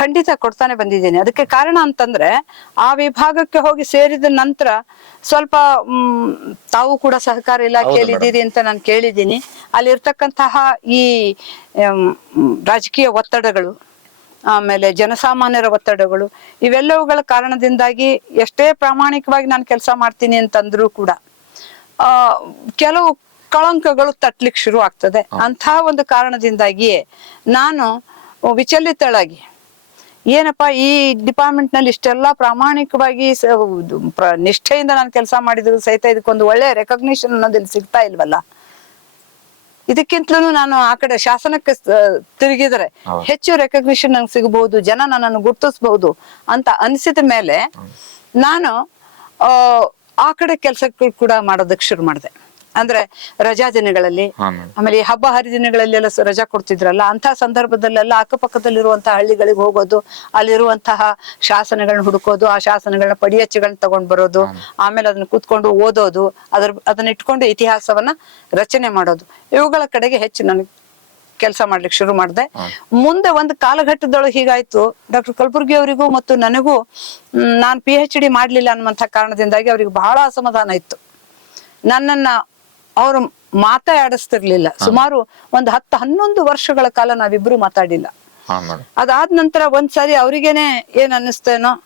ಖಂಡಿತ ಕೊಡ್ತಾನೆ ಬಂದಿದ್ದೀನಿ. ಅದಕ್ಕೆ ಕಾರಣ ಅಂತಂದ್ರೆ ಆ ವಿಭಾಗಕ್ಕೆ ಹೋಗಿ ಸೇರಿದ ನಂತರ ಸ್ವಲ್ಪ ತಾವು ಕೂಡ ಸಹಕಾರ ಇಲಾಖೆಯಲ್ಲಿ ಇದ್ದೀರಿ ಅಂತ ನಾನು ಕೇಳಿದ್ದೀನಿ. ಅಲ್ಲಿರ್ತಕ್ಕಂತಹ ಈ ರಾಜಕೀಯ ಒತ್ತಡಗಳು ಆಮೇಲೆ ಜನಸಾಮಾನ್ಯರ ಒತ್ತಡಗಳು ಇವೆಲ್ಲವುಗಳ ಕಾರಣದಿಂದಾಗಿ ಎಷ್ಟೇ ಪ್ರಾಮಾಣಿಕವಾಗಿ ನಾನು ಕೆಲಸ ಮಾಡ್ತೀನಿ ಅಂತಂದ್ರೂ ಕೂಡ ಆ ಕೆಲವು ಕಳಂಕಗಳು ತಟ್ಲಿಕ್ಕೆ ಶುರು ಆಗ್ತದೆ. ಅಂತಹ ಒಂದು ಕಾರಣದಿಂದಾಗಿಯೇ ನಾನು ವಿಚಲಿತಳಾಗಿ ಏನಪ್ಪಾ ಈ ಡಿಪಾರ್ಟ್ಮೆಂಟ್ನಲ್ಲಿ ಇಷ್ಟೆಲ್ಲಾ ಪ್ರಾಮಾಣಿಕವಾಗಿ ನಿಷ್ಠೆಯಿಂದ ನಾನು ಕೆಲಸ ಮಾಡಿದ್ರು ಸಹಿತ ಇದಕ್ಕೊಂದು ಒಳ್ಳೆ ರೆಕಗ್ನಿಷನ್ ಅನ್ನೋದಿಲ್ಲಿ ಸಿಗ್ತಾ ಇಲ್ವಲ್ಲ? ಇದಕ್ಕಿಂತಲೂ ನಾನು ಆ ಕಡೆ ಶಾಸನಕ್ಕೆ ತಿರುಗಿದ್ರೆ ಹೆಚ್ಚು ರೆಕಗ್ನಿಷನ್ ನಂಗೆ ಸಿಗಬಹುದು ಜನ ನನ್ನನ್ನು ಗುರ್ತಿಸಬಹುದು ಅಂತ ಅನಿಸಿದ ಮೇಲೆ ನಾನು ಆ ಆ ಕಡೆ ಕೆಲಸಗಳು ಕೂಡ ಮಾಡೋದಕ್ಕೆ ಶುರು ಮಾಡಿದೆ. ಅಂದ್ರೆ ರಜಾ ದಿನಗಳಲ್ಲಿ. ಆಮೇಲೆ ಈ ಹಬ್ಬ ಹರಿದಿನಗಳಲ್ಲಿ ಎಲ್ಲ ರಜಾ ಕೊಡ್ತಿದ್ರಲ್ಲ ಅಂತ ಸಂದರ್ಭದಲ್ಲೆಲ್ಲ ಅಕ್ಕಪಕ್ಕದಲ್ಲಿರುವಂತಹ ಹಳ್ಳಿಗಳಿಗೆ ಹೋಗೋದು ಅಲ್ಲಿರುವಂತಹ ಶಾಸನಗಳನ್ನ ಹುಡುಕೋದು ಆ ಶಾಸನಗಳನ್ನ ಪಡಿಯಚ್ಚುಗಳನ್ನ ತಗೊಂಡ್ ಬರೋದು ಆಮೇಲೆ ಅದನ್ನ ಕೂತ್ಕೊಂಡು ಓದೋದು ಅದ್ರ ಅದನ್ನ ಇಟ್ಕೊಂಡು ಇತಿಹಾಸವನ್ನ ರಚನೆ ಮಾಡೋದು. ಇವುಗಳ ಕಡೆಗೆ ಹೆಚ್ಚು ನನಗೆ ಕೆಲಸ ಮಾಡ್ಲಿಕ್ಕೆ ಶುರು ಮಾಡಿದೆ. ಮುಂದೆ ಒಂದು ಕಾಲಘಟ್ಟದೊಳಗೆ ಹೀಗಾಯ್ತು. ಡಾಕ್ಟರ್ ಕಲಬುರ್ಗಿ ಅವರಿಗೂ ಮತ್ತು ನನಗೂ ನಾನು ಪಿ ಎಚ್ ಡಿ ಮಾಡ್ಲಿಲ್ಲ ಅನ್ನುವಂಥ ಕಾರಣದಿಂದಾಗಿ ಅವ್ರಿಗೆ ಬಹಳ ಅಸಮಾಧಾನ ಇತ್ತು. ನನ್ನನ್ನ ಅವರು ಮಾತಾಡಿಸ್ತಿರ್ಲಿಲ್ಲ. ಸುಮಾರು ಒಂದು ಹತ್ತು ಹನ್ನೊಂದು ವರ್ಷಗಳ ಕಾಲ ನಾವಿಬ್ರು ಮಾತಾಡಿಲ್ಲ. ಅದಾದ ನಂತರ ಒಂದ್ಸರಿ ಅವ್ರಿಗೇನೆ ಏನ್ ಅನ್ನಿಸ್ತೇನೋ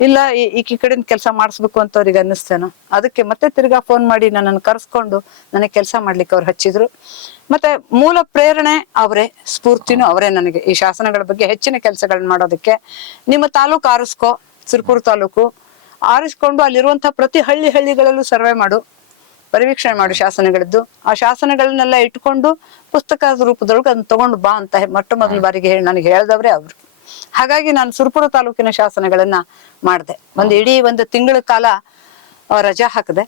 ಇಲ್ಲ ಈ- ಈಕಿ ಕಡೆಯಿಂದ ಕೆಲಸ ಮಾಡಿಸ್ಬೇಕು ಅಂತ ಅವ್ರಿಗೆ ಅನ್ನಿಸ್ತೇನೋ ಅದಕ್ಕೆ ಮತ್ತೆ ತಿರ್ಗಾ ಫೋನ್ ಮಾಡಿ ನನ್ನನ್ನು ಕರೆಸ್ಕೊಂಡು ನನಗೆ ಕೆಲಸ ಮಾಡ್ಲಿಕ್ಕೆ ಅವ್ರು ಹಚ್ಚಿದ್ರು. ಮತ್ತೆ ಮೂಲ ಪ್ರೇರಣೆ ಅವರೇ ಸ್ಫೂರ್ತಿನೂ ಅವರೇ ನನಗೆ. ಈ ಶಾಸನಗಳ ಬಗ್ಗೆ ಹೆಚ್ಚಿನ ಕೆಲಸಗಳನ್ನ ಮಾಡೋದಕ್ಕೆ. ನಿಮ್ಮ ತಾಲೂಕು ಆರಿಸ್ಕೋ ಸಿರ್ಪುರ್ ತಾಲೂಕು. ಆರಿಸ್ಕೊಂಡು ಅಲ್ಲಿರುವಂತಹ ಪ್ರತಿ ಹಳ್ಳಿ ಹಳ್ಳಿಗಳಲ್ಲೂ ಸರ್ವೆ ಮಾಡು. ಪರಿವೀಕ್ಷಣೆ ಮಾಡು ಶಾಸನಗಳದ್ದು. ಆ ಶಾಸನಗಳನ್ನೆಲ್ಲ ಇಟ್ಕೊಂಡು ಪುಸ್ತಕದ ರೂಪದೊಳಗೆ ಅದನ್ನ ತಗೊಂಡು ಬಾ ಅಂತ ಮೊಟ್ಟ ಮೊದಲ ಬಾರಿಗೆ ಹೇಳಿ ನನಗೆ ಹೇಳಿದವರೇ ಅವರು. ಹಾಗಾಗಿ ನಾನು ಸುರಪುರ ತಾಲೂಕಿನ ಶಾಸನಗಳನ್ನ ಮಾಡಿದೆ. ಒಂದು ಇಡೀ ಒಂದು ತಿಂಗಳ ಕಾಲ ರಜಾ ಹಾಕಿದೆ.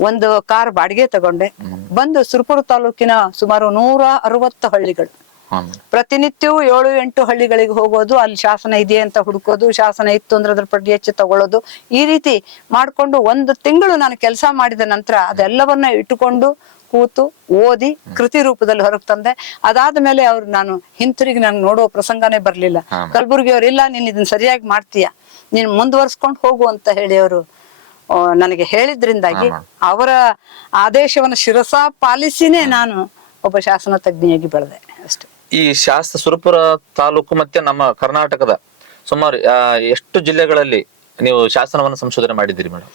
ಒಂದು ಕಾರ್ ಬಾಡಿಗೆ ತಗೊಂಡೆ. ಬಂದು ಸುರಪುರ ತಾಲೂಕಿನ ಸುಮಾರು ನೂರ ಅರವತ್ತು ಹಳ್ಳಿಗಳು. ಪ್ರತಿನಿತ್ಯವೂ ಏಳು ಎಂಟು ಹಳ್ಳಿಗಳಿಗೆ ಹೋಗೋದು ಅಲ್ಲಿ ಶಾಸನ ಇದೆಯಾ ಅಂತ ಹುಡುಕೋದು ಶಾಸನ ಇತ್ತು ಅಂದ್ರೆ ಅದ್ರ ಪಟ್ಟಿ ಹೆಚ್ಚು ತಗೊಳ್ಳೋದು. ಈ ರೀತಿ ಮಾಡ್ಕೊಂಡು ಒಂದು ತಿಂಗಳು ನಾನು ಕೆಲಸ ಮಾಡಿದ ನಂತರ ಅದೆಲ್ಲವನ್ನ ಇಟ್ಟುಕೊಂಡು ಕೂತು ಓದಿ ಕೃತಿ ರೂಪದಲ್ಲಿ ಹೊರಗೆ ತಂದೆ. ಅದಾದ ಮೇಲೆ ಅವ್ರು ನಾನು ಹಿಂತಿರುಗಿ ನಂಗೆ ನೋಡೋ ಪ್ರಸಂಗನೇ ಬರ್ಲಿಲ್ಲ. ಕಲಬುರ್ಗಿ ಅವ್ರು ಇಲ್ಲ ನೀನ್ ಇದನ್ನ ಸರಿಯಾಗಿ ಮಾಡ್ತೀಯ? ನೀನ್ ಮುಂದುವರ್ಸ್ಕೊಂಡು ಹೋಗು ಅಂತ ಹೇಳಿ ಅವರು ನನಗೆ ಹೇಳಿದ್ರಿಂದಾಗಿ ಅವರ ಆದೇಶವನ್ನು ಶಿರಸಾ ಪಾಲಿಸಿನೇ ನಾನು ಒಬ್ಬ ಶಾಸನ ತಜ್ಞಿಯಾಗಿ ಬೆಳೆದೆ
ಈ ಶಾಸ್ತ್ರ ಸುರಪುರ ತಾಲೂಕು ಮತ್ತೆ ನಮ್ಮ ಕರ್ನಾಟಕದ ಸುಮಾರು ಎಷ್ಟು ಜಿಲ್ಲೆಗಳಲ್ಲಿ ನೀವು ಶಾಸನವನ್ನು ಸಂಶೋಧನೆ ಮಾಡಿದ್ದೀರಿ ಮೇಡಮ್?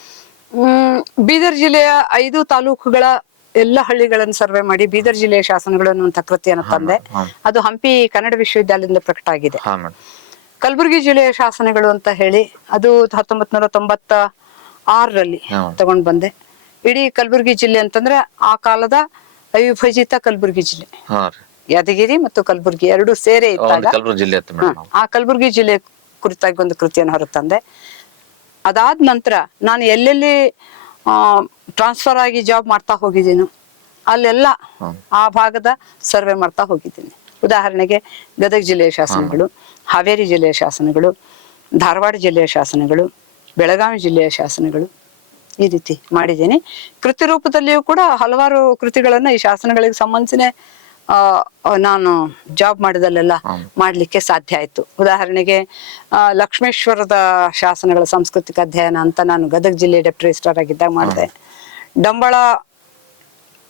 ಹ್ಮ್, ಬೀದರ್ ಜಿಲ್ಲೆಯ ಐದು ತಾಲೂಕುಗಳ ಎಲ್ಲ ಹಳ್ಳಿಗಳನ್ನು ಸರ್ವೆ ಮಾಡಿ ಬೀದರ್ ಜಿಲ್ಲೆಯ ಶಾಸನಗಳನ್ನು ಕೃತಿಯನ್ನ ಕೃತಿಯನ್ನು ತಂದೆ. ಅದು ಹಂಪಿ ಕನ್ನಡ ವಿಶ್ವವಿದ್ಯಾಲಯದಿಂದ ಪ್ರಕಟ ಆಗಿದೆ. ಕಲಬುರಗಿ ಜಿಲ್ಲೆಯ ಶಾಸನಗಳು ಅಂತ ಹೇಳಿ ಅದು ಹತ್ತೊಂಬತ್ ನೂರ ತೊಂಬತ್ತ ಆರರಲ್ಲಿ. ತಗೊಂಡ್ ಬಂದೆ. ಇಡೀ ಕಲಬುರಗಿ ಜಿಲ್ಲೆ ಅಂತಂದ್ರೆ ಆ ಕಾಲದ ಅವಿಭಜಿತ ಕಲಬುರಗಿ ಜಿಲ್ಲೆ. ಯಾದಗಿರಿ ಮತ್ತು ಕಲಬುರಗಿ ಎರಡು ಸೇರೆ ಇದ್ದಾಗ
ಕಲಬುರಗಿ ಜಿಲ್ಲೆ ಅಂತ
ಹಾ, ಆ ಕಲಬುರಗಿ ಜಿಲ್ಲೆ ಕುರಿತಾಗಿ ಒಂದು ಕೃತಿಯನ್ನು ಹೊರತಂದೆ. ತಂದೆ ಅದಾದ ನಂತರ ನಾನು ಎಲ್ಲೆಲ್ಲಿ ಟ್ರಾನ್ಸ್ಫರ್ ಆಗಿ ಜಾಬ್ ಮಾಡ್ತಾ ಹೋಗಿದ್ದೀನಿ ಅಲ್ಲೆಲ್ಲ ಆ ಭಾಗದ ಸರ್ವೆ ಮಾಡ್ತಾ ಹೋಗಿದ್ದೀನಿ. ಉದಾಹರಣೆಗೆ ಗದಗ ಜಿಲ್ಲೆಯ ಶಾಸನಗಳು ಹಾವೇರಿ ಜಿಲ್ಲೆಯ ಶಾಸನಗಳು ಧಾರವಾಡ ಜಿಲ್ಲೆಯ ಶಾಸನಗಳು ಬೆಳಗಾವಿ ಜಿಲ್ಲೆಯ ಶಾಸನಗಳು ಈ ರೀತಿ ಮಾಡಿದ್ದೀನಿ. ಕೃತಿ ರೂಪದಲ್ಲಿಯೂ ಕೂಡ ಹಲವಾರು ಕೃತಿಗಳನ್ನ ಈ ಶಾಸನಗಳಿಗೆ ಸಂಬಂಧಿಸಿನೇ ನಾನು ಜಾಬ್ ಮಾಡಿದಲ್ಲೆಲ್ಲ ಮಾಡ್ಲಿಕ್ಕೆ ಸಾಧ್ಯ ಆಯ್ತು. ಉದಾಹರಣೆಗೆ ಆ, ಲಕ್ಷ್ಮೇಶ್ವರದ ಶಾಸನಗಳ ಸಾಂಸ್ಕೃತಿಕ ಅಧ್ಯಯನ ಅಂತ ನಾನು ಗದಗ ಜಿಲ್ಲೆ ಡೆಪ್ಟಿ ರಿಜಿಸ್ಟ್ರಾರ್ ಆಗಿದ್ದಾಗ ಮಾಡಿದೆ. ಡಂಬಳ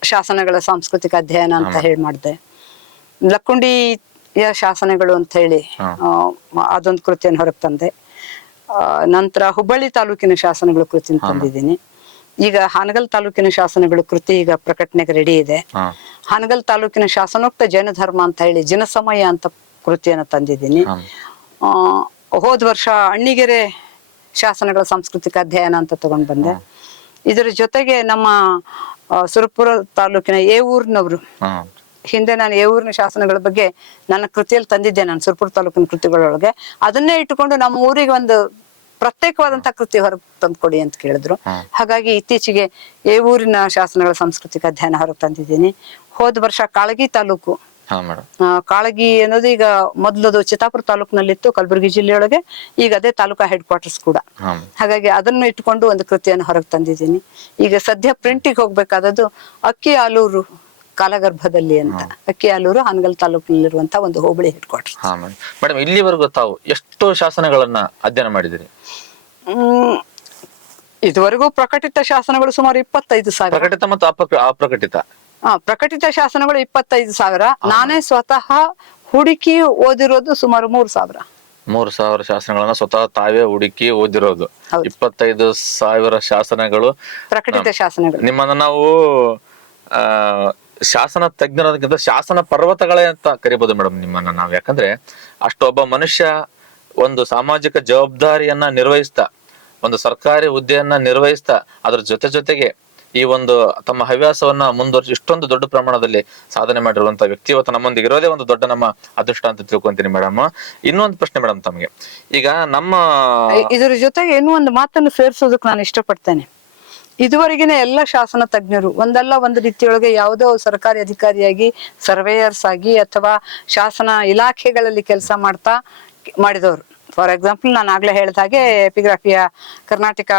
ಶಾಸನಗಳ ಸಾಂಸ್ಕೃತಿಕ ಅಧ್ಯಯನ ಅಂತ ಹೇಳಿ ಮಾಡಿದೆ ಲಕ್ಕುಂಡಿಯ ಶಾಸನಗಳು ಅಂತ ಹೇಳಿ ಅದೊಂದು ಕೃತಿಯನ್ನು ಹೊರಗೆ ತಂದೆ. ಆ, ನಂತರ ಹುಬ್ಬಳ್ಳಿ ತಾಲೂಕಿನ ಶಾಸನಗಳ ಕೃತಿಯನ್ನು ತಂದಿದ್ದೀನಿ. ಈಗ ಹಾನಗಲ್ ತಾಲೂಕಿನ ಶಾಸನಗಳು ಕೃತಿ ಈಗ ಪ್ರಕಟಣೆಗೆ ರೆಡಿ ಇದೆ. ಹಾನಗಲ್ ತಾಲೂಕಿನ ಶಾಸನೋಕ್ತ ಜೈನ ಧರ್ಮ ಅಂತ ಹೇಳಿ ಜನಸಮಯ ಅಂತ ಕೃತಿಯನ್ನು ತಂದಿದ್ದೀನಿ. ಹೋದ ವರ್ಷ ಅಣ್ಣಿಗೆರೆ ಶಾಸನಗಳ ಸಾಂಸ್ಕೃತಿಕ ಅಧ್ಯಯನ ಅಂತ ತಗೊಂಡ್ ಬಂದೆ. ಇದರ ಜೊತೆಗೆ ನಮ್ಮ ಸುರಪುರ ತಾಲೂಕಿನ ಏ ಊರ್ನವ್ರು. ಹಿಂದೆ ನಾನು ಏ ಊರಿನ ಶಾಸನಗಳ ಬಗ್ಗೆ ನನ್ನ ಕೃತಿಯಲ್ಲಿ ತಂದಿದ್ದೆ ನಾನು ಸುರಪುರ ತಾಲೂಕಿನ ಕೃತಿಗಳೊಳಗೆ. ಅದನ್ನೇ ಇಟ್ಟುಕೊಂಡು ನಮ್ಮ ಊರಿಗೆ ಒಂದು ಪ್ರತ್ಯೇಕವಾದಂತ ಕೃತಿ ಹೊರಗೆ ತಂದ್ಕೊಡಿ ಅಂತ ಕೇಳಿದ್ರು. ಹಾಗಾಗಿ ಇತ್ತೀಚೆಗೆ ಏ ಊರಿನ ಶಾಸನಗಳ ಸಾಂಸ್ಕೃತಿಕ ಅಧ್ಯಯನ ಹೊರಗೆ ತಂದಿದ್ದೀನಿ. ಹೋದ ವರ್ಷ ಕಾಳಗಿ ತಾಲೂಕು. ಕಾಳಗಿ ಅನ್ನೋದು ಈಗ ಮೊದಲದು ಚಿತ್ತಾಪುರ ತಾಲೂಕಿನಲ್ಲಿತ್ತು ಕಲಬುರಗಿ ಜಿಲ್ಲೆಯೊಳಗೆ ಈಗ ಅದೇ ತಾಲೂಕಾ ಹೆಡ್ ಕ್ವಾರ್ಟರ್ಸ್ ಕೂಡ ಹಾಗಾಗಿ ಅದನ್ನು ಇಟ್ಕೊಂಡು ಒಂದು ಕೃತಿಯನ್ನು ಹೊರಗೆ ತಂದಿದ್ದೀನಿ. ಈಗ ಸದ್ಯ ಪ್ರಿಂಟಿಗೆ ಹೋಗ್ಬೇಕಾದದ್ದು ಅಕ್ಕಿ ಆಲೂರು ಕಾಲಗರ್ಭದಲ್ಲಿ ಅಂತ. ಅಕ್ಕಿ ಆಲೂರು ಹಾನಗಲ್ ತಾಲೂಕಿನಲ್ಲಿರುವಂತಹ ಒಂದು ಹೋಬಳಿ ಹೆಡ್ ಕ್ವಾರ್ಟರ್
ಹಾ ಮೇಡಮ್ ಮೇಡಮ್ ಇಲ್ಲಿವರೆಗೂ ತಾವು ಎಷ್ಟು ಶಾಸನಗಳನ್ನ ಅಧ್ಯಯನ ಮಾಡಿದಿರಿ?
ಹ್ಮ್ ಇದುವರೆಗೂ ಪ್ರಕಟಿತ ಶಾಸನಗಳು ಸುಮಾರು ಇಪ್ಪತ್ತೈದು ಸಾವಿರ.
ಪ್ರಕಟಿತ ಮತ್ತು ಅಪ್ರಕ ಅಪ್ರಕಟಿತ?
ಆ, ಪ್ರಕಟಿತ ಶಾಸನಗಳು ಇಪ್ಪತ್ತೈದು ಸಾವಿರ. ನಾನೇ ಸ್ವತಃ ಹುಡುಕಿ ಓದಿರೋದು ಸುಮಾರು ಮೂರು ಸಾವಿರ.
ಮೂರು ಸಾವಿರ ಶಾಸನಗಳನ್ನ ಸ್ವತಃ ತಾವೇ ಹುಡುಕಿ ಓದಿರೋದು.
ಹೌದು.
ಇಪ್ಪತ್ತೈದು ಸಾವಿರ ಶಾಸನಗಳು.
ಪ್ರಕಟಿತ ಶಾಸನಗಳು.
ನಿಮ್ಮನ್ನ ನಾವು ಆ ಶಾಸನ ತಜ್ಞರಕ್ಕಿಂತ ಶಾಸನ ಪರ್ವತಗಳೇ ಅಂತ ಕರಿಬಹುದು ಮೇಡಮ್ ನಿಮ್ಮನ್ನ ನಾವು. ಯಾಕಂದ್ರೆ ಅಷ್ಟೊಬ್ಬ ಮನುಷ್ಯ ಒಂದು ಸಾಮಾಜಿಕ ಜವಾಬ್ದಾರಿಯನ್ನ ನಿರ್ವಹಿಸ್ತಾ, ಒಂದು ಸರ್ಕಾರಿ ಹುದ್ದೆಯನ್ನ ನಿರ್ವಹಿಸ್ತಾ, ಅದ್ರ ಜೊತೆ ಜೊತೆಗೆ ಈ ಒಂದು ತಮ್ಮ ಹವ್ಯಾಸವನ್ನ ಮುಂದುವರಿಸಿ ಇಷ್ಟೊಂದು ದೊಡ್ಡ ಪ್ರಮಾಣದಲ್ಲಿ ಸಾಧನೆ ಮಾಡಿರುವಂತಹ ವ್ಯಕ್ತಿ ಇವತ್ತು ನಮ್ಮೊಂದಿಗೆ ಇರೋದೇ ಒಂದು ದೊಡ್ಡ ನಮ್ಮ ಅದೃಷ್ಟ ಅಂತ ತಿಳ್ಕೊಂತೀನಿ ಮೇಡಮ್. ಇನ್ನೊಂದು ಪ್ರಶ್ನೆ ಮೇಡಮ್ ತಮಗೆ. ಈಗ ನಮ್ಮ
ಇದರ ಜೊತೆಗೆ ಇನ್ನೂ ಒಂದು ಮಾತನ್ನು ಸೇರಿಸೋದಕ್ಕೆ ನಾನು ಇಷ್ಟಪಡ್ತೇನೆ. ಇದುವರೆಗಿನ ಎಲ್ಲ ಶಾಸನ ತಜ್ಞರು, ಒಂದಲ್ಲ ಒಂದು ರೀತಿಯೊಳಗೆ ಯಾವುದೋ ಸರ್ಕಾರಿ ಅಧಿಕಾರಿಯಾಗಿ, ಸರ್ವೇಯರ್ಸ್ ಆಗಿ ಅಥವಾ ಶಾಸನ ಇಲಾಖೆಗಳಲ್ಲಿ ಕೆಲಸ ಮಾಡ್ತಾ, ಮಾಡಿದವರು. ಫಾರ್ ಎಕ್ಸಾಂಪಲ್ ನಾನು ಆಗ್ಲೇ ಹೇಳಿದ ಹಾಗೆ ಎಪಿಗ್ರಾಫಿಯ ಕರ್ನಾಟಕ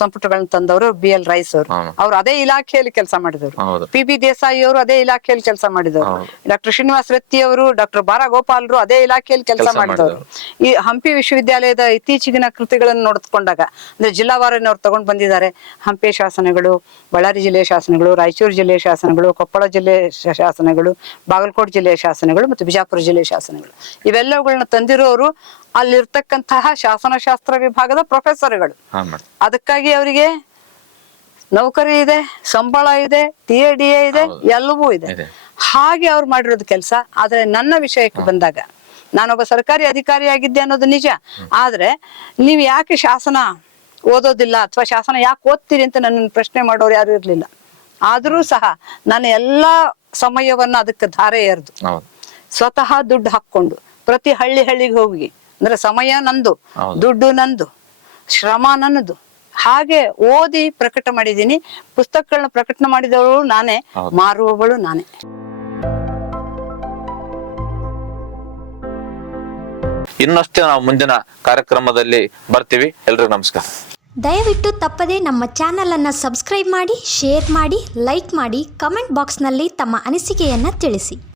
ಸಂಪುಟಗಳನ್ನ ತಂದವರು ಬಿ ಎಲ್ ರೈಸ್ ಅವರು. ಅವರು ಅದೇ ಇಲಾಖೆಯಲ್ಲಿ ಕೆಲಸ ಮಾಡಿದವರು. ಪಿ ಬಿ ದೇಸಾಯಿ ಅವರು ಅದೇ ಇಲಾಖೆಯಲ್ಲಿ ಕೆಲಸ ಮಾಡಿದವರು. ಡಾಕ್ಟರ್ ಶ್ರೀನಿವಾಸ್ ರೆತ್ತಿ ಅವರು ಡಾಕ್ಟರ್ ಬಾರಾ ಗೋಪಾಲ್ರು ಅದೇ ಇಲಾಖೆಯಲ್ಲಿ ಕೆಲಸ
ಕೆಲ್ಸ
ಮಾಡಿದವರು. ಈ ಹಂಪಿ ವಿಶ್ವವಿದ್ಯಾಲಯದ ಇತ್ತೀಚಿಗಿನ ಕೃತಿಗಳನ್ನು ನೋಡಿಕೊಂಡಾಗ ಅಂದ್ರೆ ಜಿಲ್ಲಾವಾರನವ್ರು ತಗೊಂಡ್ ಬಂದಿದ್ದಾರೆ. ಹಂಪಿ ಶಾಸನಗಳು ಬಳ್ಳಾರಿ ಜಿಲ್ಲೆಯ ಶಾಸನಗಳು ರಾಯಚೂರು ಜಿಲ್ಲೆಯ ಶಾಸನಗಳು ಕೊಪ್ಪಳ ಜಿಲ್ಲೆ ಶಾಸನಗಳು ಬಾಗಲಕೋಟೆ ಜಿಲ್ಲೆಯ ಶಾಸನಗಳು ಮತ್ತು ಬಿಜಾಪುರ ಜಿಲ್ಲೆಯ ಶಾಸನಗಳು. ಇವೆಲ್ಲವುಗಳನ್ನ ತಂದಿರೋರು ಅಲ್ಲಿರ್ತಕ್ಕಂತಹ ಶಾಸನಶಾಸ್ತ್ರ ವಿಭಾಗದ ಪ್ರೊಫೆಸರ್ಗಳು. ಅದಕ್ಕಾಗಿ ಅವರಿಗೆ ನೌಕರಿ ಇದೆ ಸಂಬಳ ಇದೆ ಟಿ ಎ ಡಿ ಎ ಇದೆ ಎಲ್ಲವೂ ಇದೆ.
ಇದೆ.
ಹಾಗೆ ಅವ್ರು ಮಾಡಿರೋದು ಕೆಲಸ. ಆದ್ರೆ ನನ್ನ ವಿಷಯಕ್ಕೆ ಬಂದಾಗ ನಾನೊಬ್ಬ ಸರ್ಕಾರಿ ಅಧಿಕಾರಿ ಆಗಿದ್ದೆ ಅನ್ನೋದು ನಿಜ. ಆದ್ರೆ ನೀವು ಯಾಕೆ ಶಾಸನ ಓದೋದಿಲ್ಲ ಅಥವಾ ಶಾಸನ ಯಾಕೆ ಓದ್ತೀರಿ ಅಂತ ನನ್ನ ಪ್ರಶ್ನೆ ಮಾಡೋರು ಯಾರು ಇರ್ಲಿಲ್ಲ. ಆದ್ರೂ ಸಹ ನಾನು ಎಲ್ಲಾ ಸಮಯವನ್ನ ಅದಕ್ಕೆ ಧಾರೆ ಎರೆದು. ಸ್ವತಃ ದುಡ್ಡು ಹಾಕೊಂಡು ಪ್ರತಿ ಹಳ್ಳಿ ಹಳ್ಳಿಗೆ ಹೋಗಿ ಅಂದ್ರೆ ಸಮಯ ನಂದು. ದುಡ್ಡು ನಂದು ಶ್ರಮ ನನ್ನದು. ಹಾಗೆ ಓದಿ ಪ್ರಕಟ ಮಾಡಿದ್ದೀನಿ. ಪುಸ್ತಕಗಳನ್ನ ಪ್ರಕಟಣೆ ಮಾಡಿದವಳು ನಾನೇ. ಮಾರುವವಳು ನಾನೇ.
ಇನ್ನಷ್ಟೇ ನಾವು ಮುಂದಿನ ಕಾರ್ಯಕ್ರಮದಲ್ಲಿ ಬರ್ತೀವಿ. ಎಲ್ರಿಗೂ ನಮಸ್ಕಾರ.
ದಯವಿಟ್ಟು ತಪ್ಪದೇ ನಮ್ಮ ಚಾನಲನ್ನು ಸಬ್ಸ್ಕ್ರೈಬ್ ಮಾಡಿ ಶೇರ್ ಮಾಡಿ ಲೈಕ್ ಮಾಡಿ ಕಮೆಂಟ್ ಬಾಕ್ಸ್ನಲ್ಲಿ ತಮ್ಮ ಅನಿಸಿಕೆಯನ್ನು ತಿಳಿಸಿ.